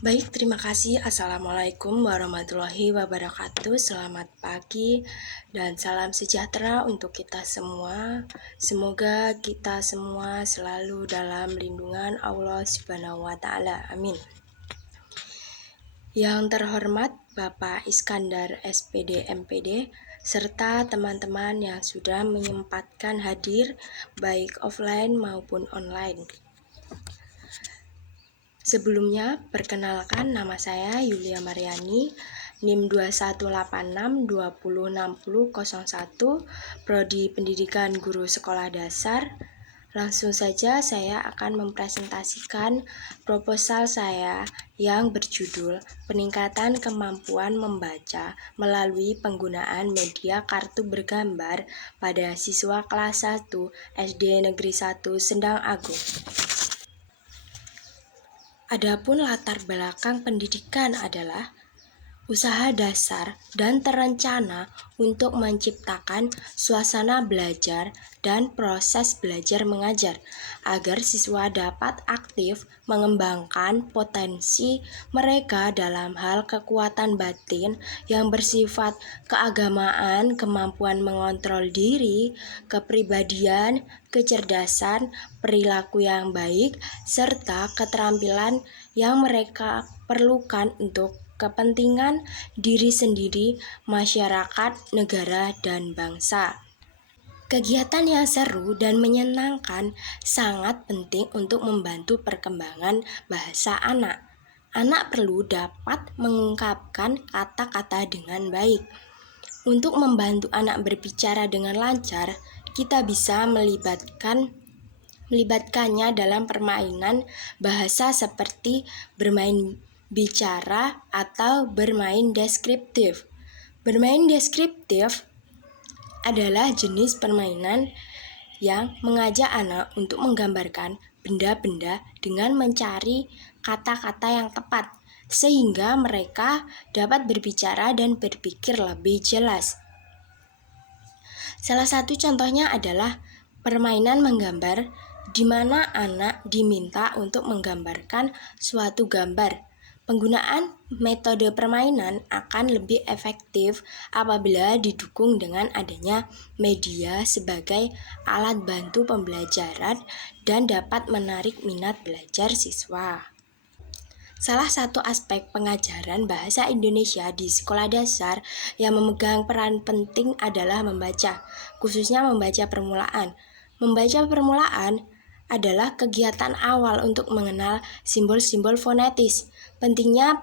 Baik, terima kasih. Assalamualaikum warahmatullahi wabarakatuh. Selamat pagi dan salam sejahtera untuk kita semua. Semoga kita semua selalu dalam lindungan Allah Subhanahu wa Ta'ala. Amin. Yang terhormat Bapak Iskandar SPD MPD serta teman-teman yang sudah menyempatkan hadir baik offline maupun online. Sebelumnya, perkenalkan nama saya Yulia Mariani, NIM 2186206001, Prodi Pendidikan Guru Sekolah Dasar. Langsung saja saya akan mempresentasikan proposal saya yang berjudul Peningkatan Kemampuan Membaca melalui Penggunaan Media Kartu Bergambar pada Siswa Kelas 1 SD Negeri 1 Sendang Agung. Adapun latar belakang pendidikan adalah usaha dasar dan terencana untuk menciptakan suasana belajar dan proses belajar mengajar agar siswa dapat aktif mengembangkan potensi mereka dalam hal kekuatan batin yang bersifat keagamaan, kemampuan mengontrol diri, kepribadian, kecerdasan, perilaku yang baik, serta keterampilan yang mereka perlukan untuk kepentingan diri sendiri, masyarakat, negara, dan bangsa. Kegiatan yang seru dan menyenangkan sangat penting untuk membantu perkembangan bahasa anak. Anak perlu dapat mengungkapkan kata-kata dengan baik. Untuk membantu anak berbicara dengan lancar, kita bisa melibatkannya dalam permainan bahasa seperti bermain bicara atau bermain deskriptif. Bermain deskriptif adalah jenis permainan yang mengajak anak untuk menggambarkan benda-benda dengan mencari kata-kata yang tepat, sehingga mereka dapat berbicara dan berpikir lebih jelas. Salah satu contohnya adalah permainan menggambar, di mana anak diminta untuk menggambarkan suatu gambar. Penggunaan metode permainan akan lebih efektif apabila didukung dengan adanya media sebagai alat bantu pembelajaran dan dapat menarik minat belajar siswa. Salah satu aspek pengajaran bahasa Indonesia di sekolah dasar yang memegang peran penting adalah membaca, khususnya membaca permulaan. Membaca permulaan adalah kegiatan awal untuk mengenal simbol-simbol fonetis. Pentingnya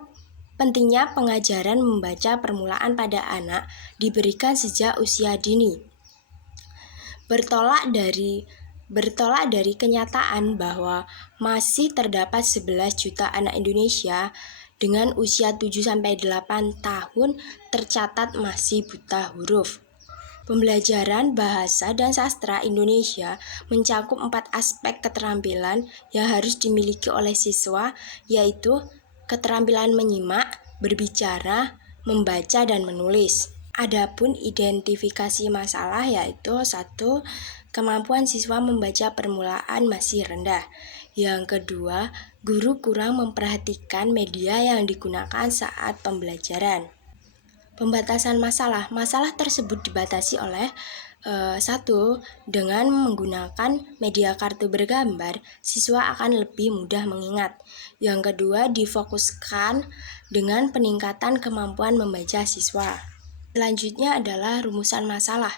pengajaran membaca permulaan pada anak diberikan sejak usia dini. Bertolak dari kenyataan bahwa masih terdapat 11 juta anak Indonesia dengan usia 7-8 tahun tercatat masih buta huruf. Pembelajaran bahasa dan sastra Indonesia mencakup 4 aspek keterampilan yang harus dimiliki oleh siswa, yaitu keterampilan menyimak, berbicara, membaca, dan menulis. Adapun identifikasi masalah yaitu 1. Kemampuan siswa membaca permulaan masih rendah. Yang kedua, guru kurang memperhatikan media yang digunakan saat pembelajaran. Pembatasan masalah tersebut dibatasi oleh 1. Dengan menggunakan media kartu bergambar, siswa akan lebih mudah mengingat. Yang kedua, difokuskan dengan peningkatan kemampuan membaca siswa. Selanjutnya adalah rumusan masalah.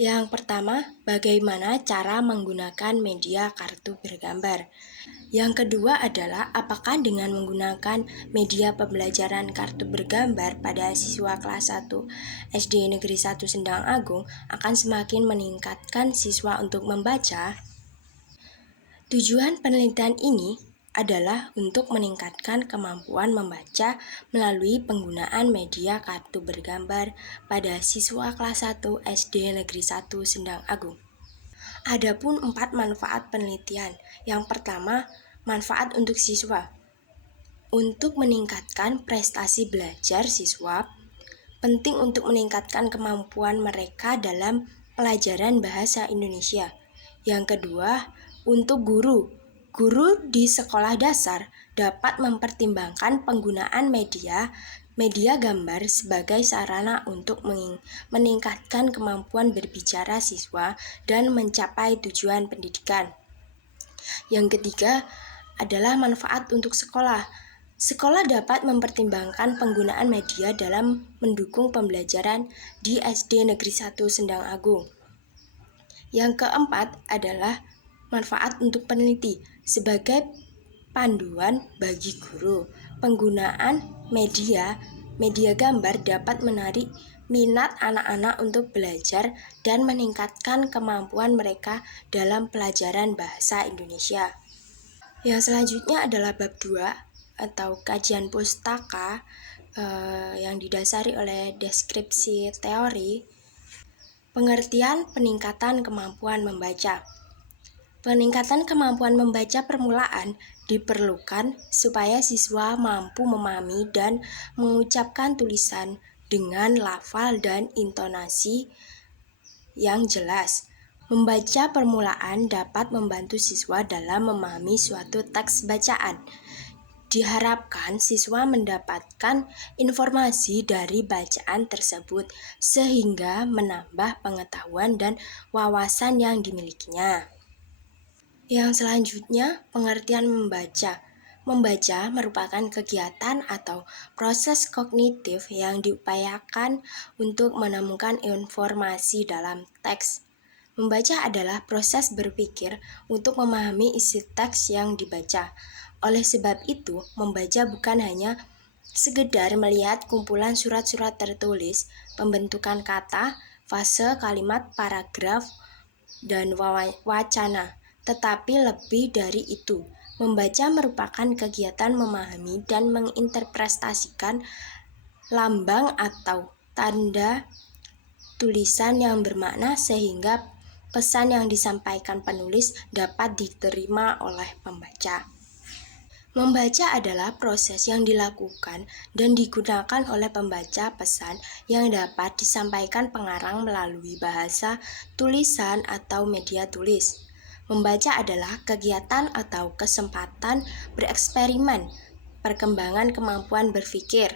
Yang pertama, bagaimana cara menggunakan media kartu bergambar. Yang kedua adalah apakah dengan menggunakan media pembelajaran kartu bergambar pada siswa kelas 1 SD Negeri 1 Sendang Agung akan semakin meningkatkan siswa untuk membaca. Tujuan penelitian ini adalah untuk meningkatkan kemampuan membaca melalui penggunaan media kartu bergambar pada siswa kelas 1 SD Negeri 1 Sendang Agung. Adapun 4 manfaat penelitian. Yang pertama, manfaat untuk siswa. Untuk meningkatkan prestasi belajar siswa, penting untuk meningkatkan kemampuan mereka dalam pelajaran bahasa Indonesia. Yang kedua, untuk guru. Guru di sekolah dasar dapat mempertimbangkan penggunaan media gambar sebagai sarana untuk meningkatkan kemampuan berbicara siswa dan mencapai tujuan pendidikan. Yang ketiga adalah manfaat untuk sekolah. Sekolah dapat mempertimbangkan penggunaan media dalam mendukung pembelajaran di SD Negeri 1 Sendang Agung. Yang keempat adalah manfaat untuk peneliti. Sebagai panduan bagi guru, penggunaan media gambar dapat menarik minat anak-anak untuk belajar dan meningkatkan kemampuan mereka dalam pelajaran bahasa Indonesia. Yang selanjutnya adalah bab 2 atau kajian pustaka yang didasari oleh deskripsi teori. Pengertian peningkatan kemampuan membaca. Peningkatan kemampuan membaca permulaan diperlukan supaya siswa mampu memahami dan mengucapkan tulisan dengan lafal dan intonasi yang jelas. Membaca permulaan dapat membantu siswa dalam memahami suatu teks bacaan. Diharapkan siswa mendapatkan informasi dari bacaan tersebut sehingga menambah pengetahuan dan wawasan yang dimilikinya. Yang selanjutnya, pengertian membaca. Membaca merupakan kegiatan atau proses kognitif yang diupayakan untuk menemukan informasi dalam teks. Membaca adalah proses berpikir untuk memahami isi teks yang dibaca. Oleh sebab itu, membaca bukan hanya sekedar melihat kumpulan surat-surat tertulis, pembentukan kata, fase kalimat, paragraf, dan wacana, tetapi lebih dari itu. Membaca merupakan kegiatan memahami dan menginterpretasikan lambang atau tanda tulisan yang bermakna sehingga pesan yang disampaikan penulis dapat diterima oleh pembaca. Membaca adalah proses yang dilakukan dan digunakan oleh pembaca pesan yang dapat disampaikan pengarang melalui bahasa, tulisan, atau media tulis. Membaca adalah kegiatan atau kesempatan bereksperimen, perkembangan kemampuan berpikir.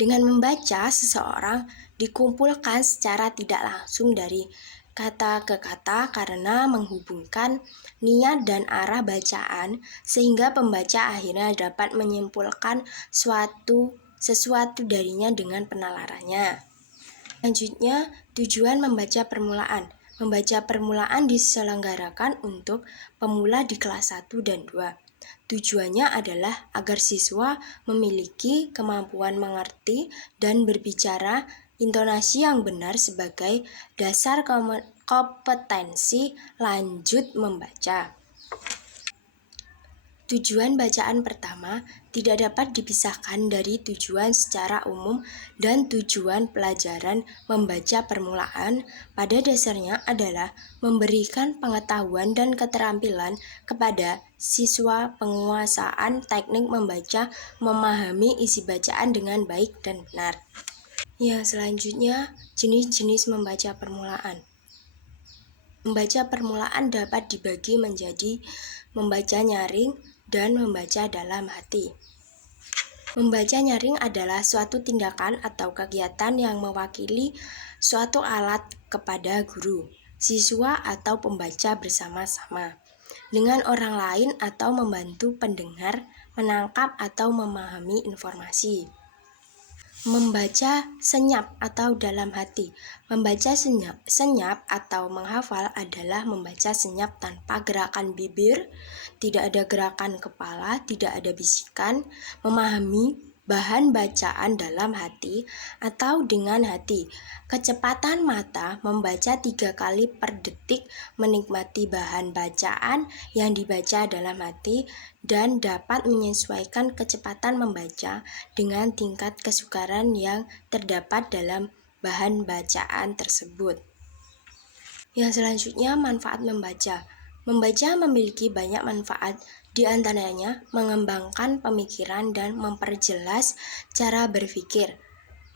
Dengan membaca, seseorang dikumpulkan secara tidak langsung dari kata ke kata karena menghubungkan niat dan arah bacaan sehingga pembaca akhirnya dapat menyimpulkan sesuatu darinya dengan penalarannya. Selanjutnya, tujuan membaca permulaan. Membaca permulaan diselenggarakan untuk pemula di kelas 1 dan 2. Tujuannya adalah agar siswa memiliki kemampuan mengerti dan berbicara intonasi yang benar sebagai dasar kompetensi lanjut membaca. Tujuan bacaan pertama tidak dapat dipisahkan dari tujuan secara umum dan tujuan pelajaran membaca permulaan pada dasarnya adalah memberikan pengetahuan dan keterampilan kepada siswa penguasaan teknik membaca, memahami isi bacaan dengan baik dan benar. Yang selanjutnya, jenis-jenis membaca permulaan. Membaca permulaan dapat dibagi menjadi membaca nyaring dan membaca dalam hati. Membaca nyaring adalah suatu tindakan atau kegiatan yang mewakili suatu alat kepada guru, siswa, atau pembaca bersama-sama dengan orang lain atau membantu pendengar menangkap atau memahami informasi. Membaca senyap atau dalam hati. Membaca senyap atau menghafal adalah membaca senyap tanpa gerakan bibir, tidak ada gerakan kepala, tidak ada bisikan, memahami bahan bacaan dalam hati atau dengan hati. Kecepatan mata membaca 3 kali per detik, menikmati bahan bacaan yang dibaca dalam hati dan dapat menyesuaikan kecepatan membaca dengan tingkat kesukaran yang terdapat dalam bahan bacaan tersebut. Yang selanjutnya, manfaat membaca. Membaca memiliki banyak manfaat, di antaranya mengembangkan pemikiran dan memperjelas cara berpikir,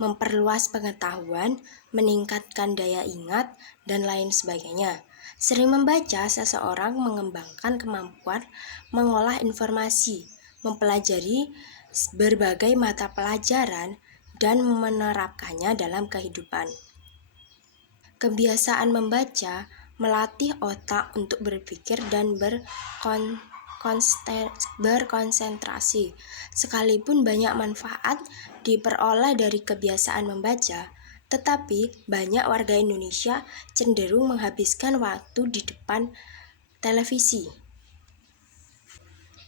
memperluas pengetahuan, meningkatkan daya ingat, dan lain sebagainya. Sering membaca, seseorang mengembangkan kemampuan mengolah informasi, mempelajari berbagai mata pelajaran, dan menerapkannya dalam kehidupan. Kebiasaan membaca melatih otak untuk berpikir dan berkonsentrasi. Sekalipun banyak manfaat diperoleh dari kebiasaan membaca, tetapi banyak warga Indonesia cenderung menghabiskan waktu di depan televisi.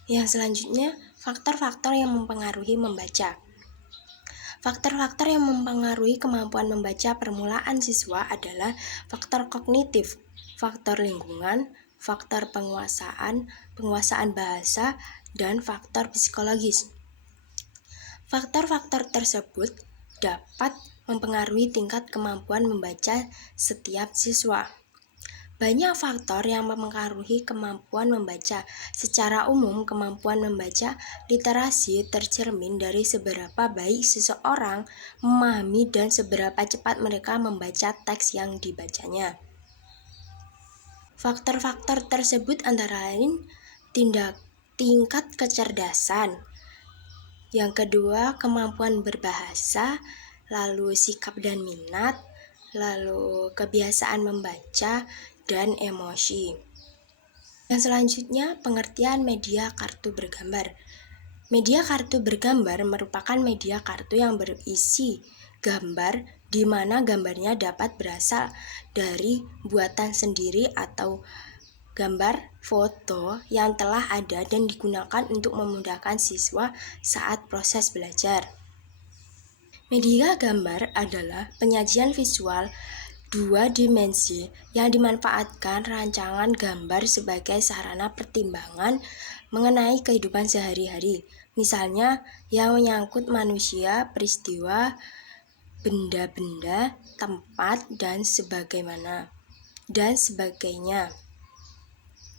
Yang selanjutnya, faktor-faktor yang mempengaruhi membaca. Faktor-faktor yang mempengaruhi kemampuan membaca permulaan siswa adalah faktor kognitif, faktor lingkungan, faktor penguasaan bahasa, dan faktor psikologis. Faktor-faktor tersebut dapat mempengaruhi tingkat kemampuan membaca setiap siswa. Banyak faktor yang mempengaruhi kemampuan membaca. Secara umum, kemampuan membaca literasi tercermin dari seberapa baik seseorang memahami dan seberapa cepat mereka membaca teks yang dibacanya. Faktor-faktor tersebut antara lain tingkat kecerdasan. Yang kedua, kemampuan berbahasa, lalu sikap dan minat, lalu kebiasaan membaca, dan emosi. Yang selanjutnya, pengertian media kartu bergambar. Media kartu bergambar merupakan media kartu yang berisi gambar di mana gambarnya dapat berasal dari buatan sendiri atau gambar foto yang telah ada dan digunakan untuk memudahkan siswa saat proses belajar. Media gambar adalah penyajian visual 2 dimensi yang dimanfaatkan rancangan gambar sebagai sarana pertimbangan mengenai kehidupan sehari-hari, misalnya yang menyangkut manusia, peristiwa, benda-benda, tempat, dan sebagainya.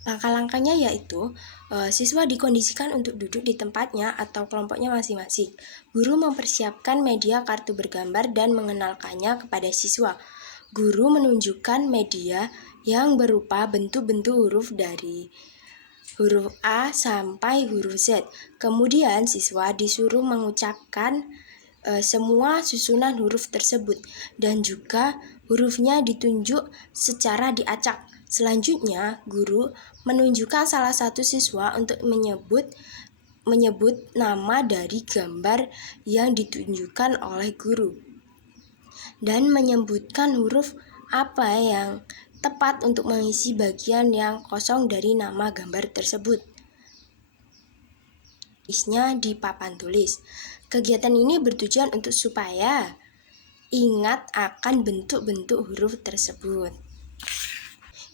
Langkah-langkahnya yaitu siswa dikondisikan untuk duduk di tempatnya atau kelompoknya masing-masing. Guru mempersiapkan media kartu bergambar dan mengenalkannya kepada siswa. Guru menunjukkan media yang berupa bentuk-bentuk huruf dari huruf A sampai huruf Z. Kemudian siswa disuruh mengucapkan semua susunan huruf tersebut dan juga hurufnya ditunjuk secara diacak. Selanjutnya, guru menunjukkan salah satu siswa untuk menyebut nama dari gambar yang ditunjukkan oleh guru dan menyebutkan huruf apa yang tepat untuk mengisi bagian yang kosong dari nama gambar tersebut. Tulisnya di papan tulis. Kegiatan ini bertujuan untuk supaya ingat akan bentuk-bentuk huruf tersebut.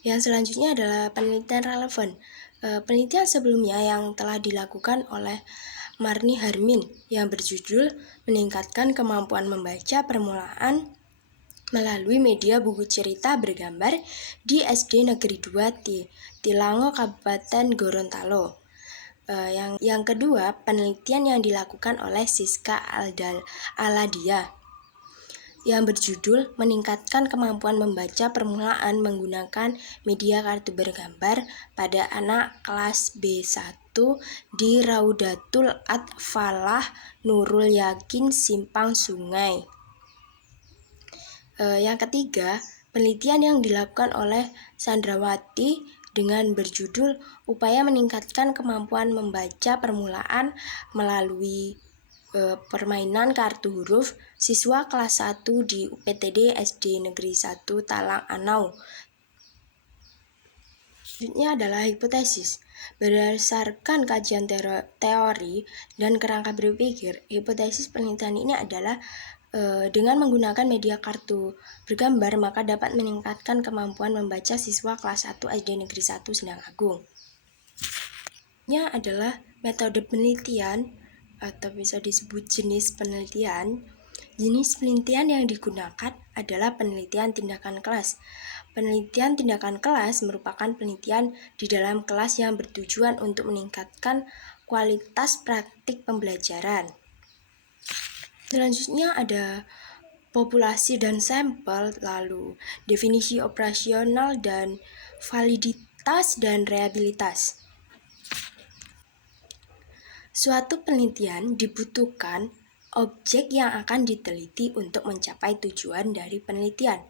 Yang selanjutnya adalah penelitian relevan. Penelitian sebelumnya yang telah dilakukan oleh Marni Harmin yang berjudul Meningkatkan Kemampuan Membaca Permulaan melalui media buku cerita bergambar di SD Negeri 2 Tilango, Kabupaten Gorontalo. Yang kedua, penelitian yang dilakukan oleh Siska Aladia yang berjudul Meningkatkan Kemampuan Membaca Permulaan Menggunakan Media Kartu Bergambar pada anak kelas B1 di Raudatul Atfalah Nurul Yakin Simpang Sungai. Yang ketiga, penelitian yang dilakukan oleh Sandrawati dengan berjudul Upaya Meningkatkan Kemampuan Membaca Permulaan Melalui Permainan Kartu Huruf siswa kelas 1 di UPTD SD Negeri 1 Talang Anau. Selanjutnya adalah hipotesis. Berdasarkan kajian teori dan kerangka berpikir, hipotesis penelitian ini adalah dengan menggunakan media kartu bergambar maka dapat meningkatkan kemampuan membaca siswa kelas 1 SD Negeri 1 Sendang Agung. Ini adalah metode penelitian atau bisa disebut jenis penelitian. Jenis penelitian yang digunakan adalah penelitian tindakan kelas. Penelitian tindakan kelas merupakan penelitian di dalam kelas yang bertujuan untuk meningkatkan kualitas praktik pembelajaran. Selanjutnya ada populasi dan sampel, lalu definisi operasional dan Validitas dan reliabilitas. Suatu penelitian dibutuhkan objek yang akan diteliti untuk mencapai tujuan dari penelitian.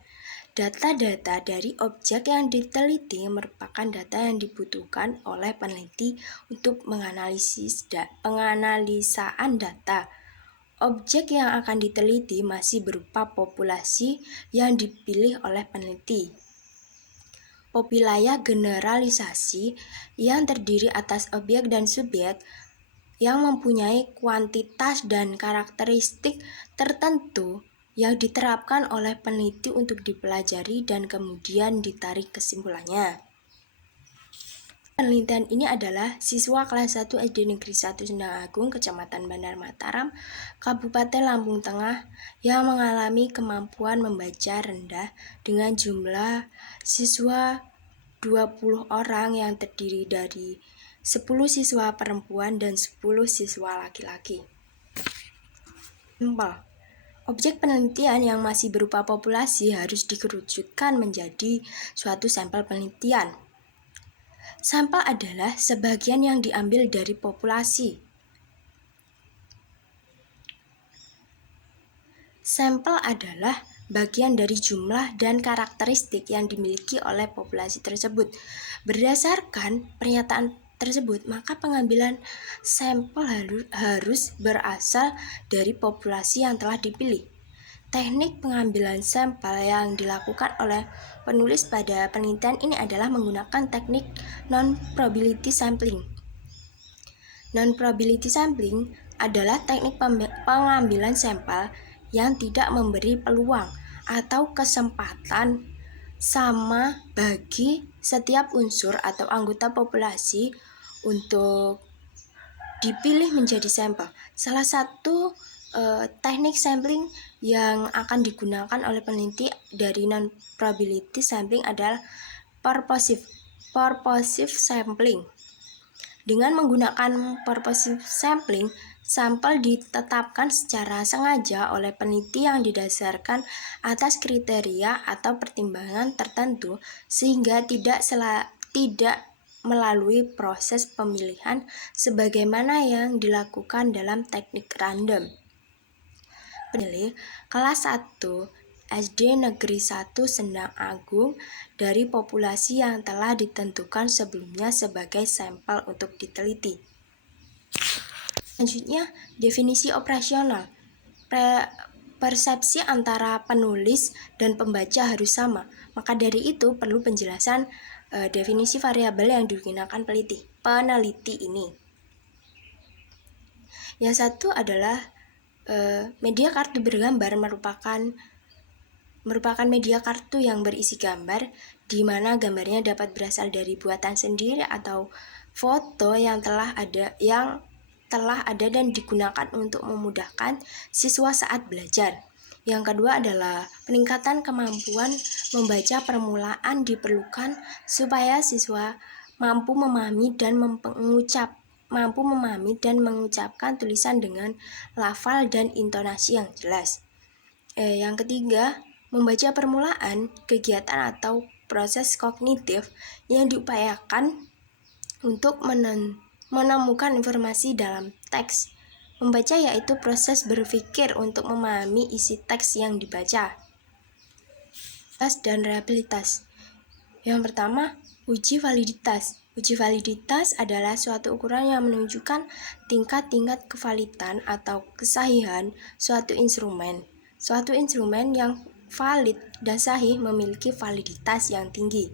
Data-data dari objek yang diteliti merupakan data yang dibutuhkan oleh peneliti untuk penganalisaan data. Objek yang akan diteliti masih berupa populasi yang dipilih oleh peneliti. Wilayah generalisasi yang terdiri atas objek dan subjek yang mempunyai kuantitas dan karakteristik tertentu yang diterapkan oleh peneliti untuk dipelajari dan kemudian ditarik kesimpulannya. Penelitian ini adalah siswa kelas 1 SD Negeri 1 Sendang Agung, Kecamatan Bandar Mataram, Kabupaten Lampung Tengah yang mengalami kemampuan membaca rendah dengan jumlah siswa 20 orang yang terdiri dari 10 siswa perempuan dan 10 siswa laki-laki. Objek penelitian yang masih berupa populasi harus dikerucutkan menjadi suatu sampel penelitian. Sampel adalah sebagian yang diambil dari populasi. Sampel adalah bagian dari jumlah dan karakteristik yang dimiliki oleh populasi tersebut. Berdasarkan pernyataan tersebut, maka pengambilan sampel harus berasal dari populasi yang telah dipilih. Teknik pengambilan sampel yang dilakukan oleh penulis pada penelitian ini adalah menggunakan teknik non-probability sampling. Non-probability sampling adalah teknik pengambilan sampel yang tidak memberi peluang atau kesempatan sama bagi setiap unsur atau anggota populasi untuk dipilih menjadi sampel. Salah satu teknik sampling yang akan digunakan oleh peneliti dari non-probability sampling adalah purposive sampling. Dengan menggunakan purposive sampling, sampel ditetapkan secara sengaja oleh peneliti yang didasarkan atas kriteria atau pertimbangan tertentu sehingga tidak melalui proses pemilihan sebagaimana yang dilakukan dalam teknik random. Penilai kelas 1 SD Negeri 1 Sendang Agung dari populasi yang telah ditentukan sebelumnya sebagai sampel untuk diteliti. Selanjutnya, definisi operasional. Persepsi antara penulis dan pembaca harus sama, maka dari itu perlu penjelasan definisi variabel yang digunakan peneliti ini. Yang satu adalah media kartu bergambar merupakan media kartu yang berisi gambar, di mana gambarnya dapat berasal dari buatan sendiri atau foto yang telah ada dan digunakan untuk memudahkan siswa saat belajar. Yang kedua adalah peningkatan kemampuan membaca permulaan diperlukan supaya siswa mampu memahami dan mengucapkan tulisan dengan lafal dan intonasi yang jelas. Yang ketiga, membaca permulaan, kegiatan atau proses kognitif yang diupayakan untuk menemukan informasi dalam teks. Membaca yaitu proses berpikir untuk memahami isi teks yang dibaca. Dan reliabilitas. Yang pertama, uji validitas. Uji validitas adalah suatu ukuran yang menunjukkan tingkat-tingkat kevalidan atau kesahihan suatu instrumen. Suatu instrumen yang valid dan sahih memiliki validitas yang tinggi.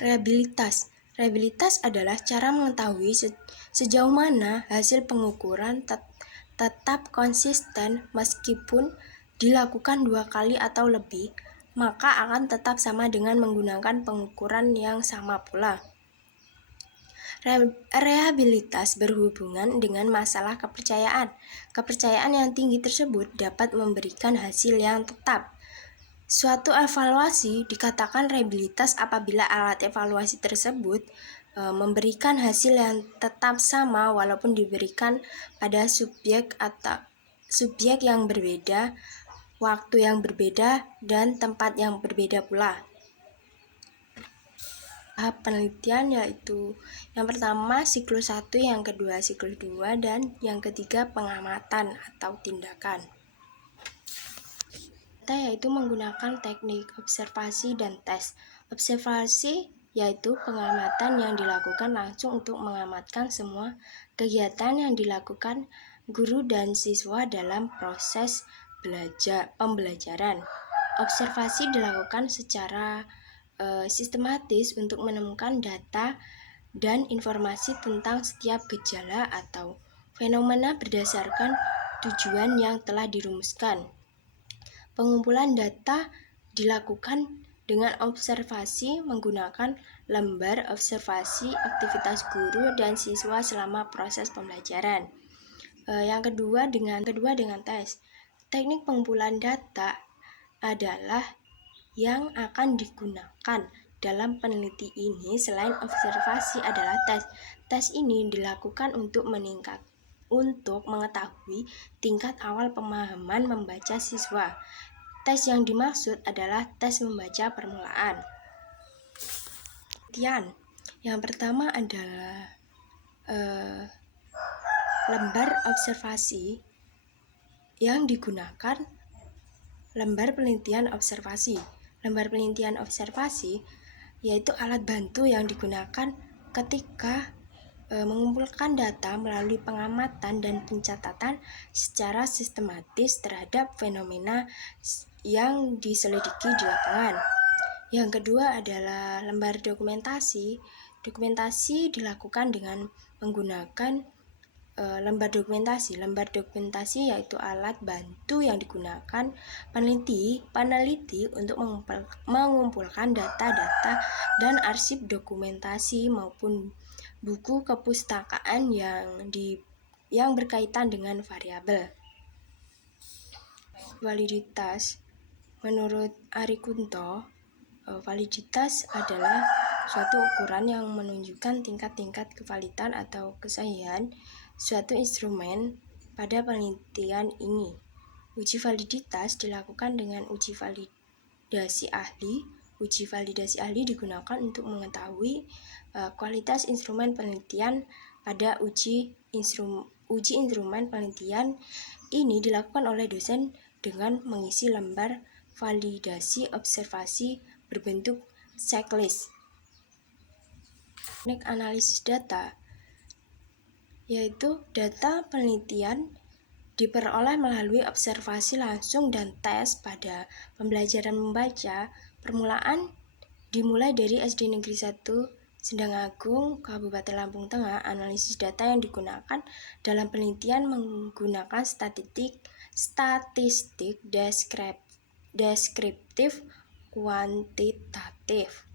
Reliabilitas. Reliabilitas adalah cara mengetahui sejauh mana hasil pengukuran tetap konsisten meskipun dilakukan 2 kali atau lebih, maka akan tetap sama dengan menggunakan pengukuran yang sama pula. Reliabilitas berhubungan dengan masalah kepercayaan. Kepercayaan yang tinggi tersebut dapat memberikan hasil yang tetap. Suatu evaluasi dikatakan reliabilitas apabila alat evaluasi tersebut memberikan hasil yang tetap sama walaupun diberikan pada subjek yang berbeda, waktu yang berbeda, dan tempat yang berbeda pula. tahap penelitian yaitu yang pertama siklus 1, yang kedua siklus 2, dan yang ketiga pengamatan atau tindakan. Yaitu menggunakan teknik observasi dan tes. Observasi yaitu pengamatan yang dilakukan langsung untuk mengamatkan semua kegiatan yang dilakukan guru dan siswa dalam proses pembelajaran. Observasi dilakukan secara sistematis untuk menemukan data dan informasi tentang setiap gejala atau fenomena berdasarkan tujuan yang telah dirumuskan. Pengumpulan data dilakukan dengan observasi menggunakan lembar observasi aktivitas guru dan siswa selama proses pembelajaran. Yang kedua dengan tes. Teknik pengumpulan data adalah yang akan digunakan dalam peneliti ini selain observasi adalah tes. Tes ini dilakukan untuk mengetahui tingkat awal pemahaman membaca siswa. Tes yang dimaksud adalah tes membaca permulaan. Yang pertama adalah lembar observasi yang digunakan lembar penelitian observasi. Lembar penelitian observasi yaitu alat bantu yang digunakan ketika mengumpulkan data melalui pengamatan dan pencatatan secara sistematis terhadap fenomena yang diselidiki di lapangan. Yang kedua adalah lembar dokumentasi. Dokumentasi dilakukan dengan menggunakan lembar dokumentasi. Lembar dokumentasi yaitu alat bantu yang digunakan peneliti untuk mengumpulkan data-data dan arsip dokumentasi maupun buku kepustakaan yang berkaitan dengan variabel. Validitas. Menurut Ari Kunto, validitas adalah suatu ukuran yang menunjukkan tingkat-tingkat kevalidan atau kesahihan suatu instrumen pada penelitian ini. Uji validitas dilakukan dengan uji validasi ahli. Uji validasi ahli digunakan untuk mengetahui kualitas instrumen penelitian. Pada uji instrumen penelitian ini dilakukan oleh dosen dengan mengisi lembar validasi observasi berbentuk checklist. Teknik analisis data yaitu data penelitian diperoleh melalui observasi langsung dan tes pada pembelajaran membaca permulaan dimulai dari SD Negeri 1 Sendang Agung, Kabupaten Lampung Tengah. Analisis data yang digunakan dalam penelitian menggunakan statistik deskriptif kuantitatif,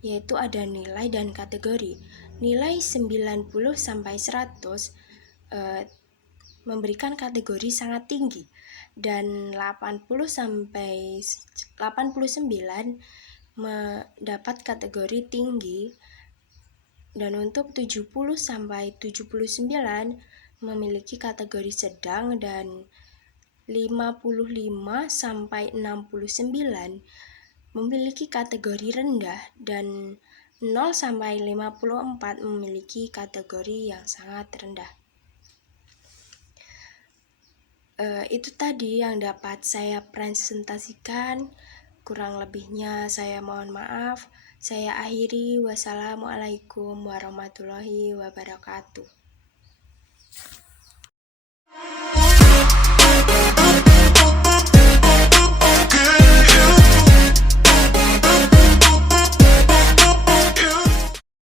yaitu ada nilai dan kategori. Nilai 90 sampai 100 memberikan kategori sangat tinggi dan 80 sampai 89 mendapat kategori tinggi, dan untuk 70 sampai 79 memiliki kategori sedang, dan 55 sampai 69 memiliki kategori rendah, dan 0 sampai 54 memiliki kategori yang sangat rendah. Itu tadi yang dapat saya presentasikan. Kurang lebihnya saya mohon maaf. Saya akhiri. Wassalamualaikum warahmatullahi wabarakatuh.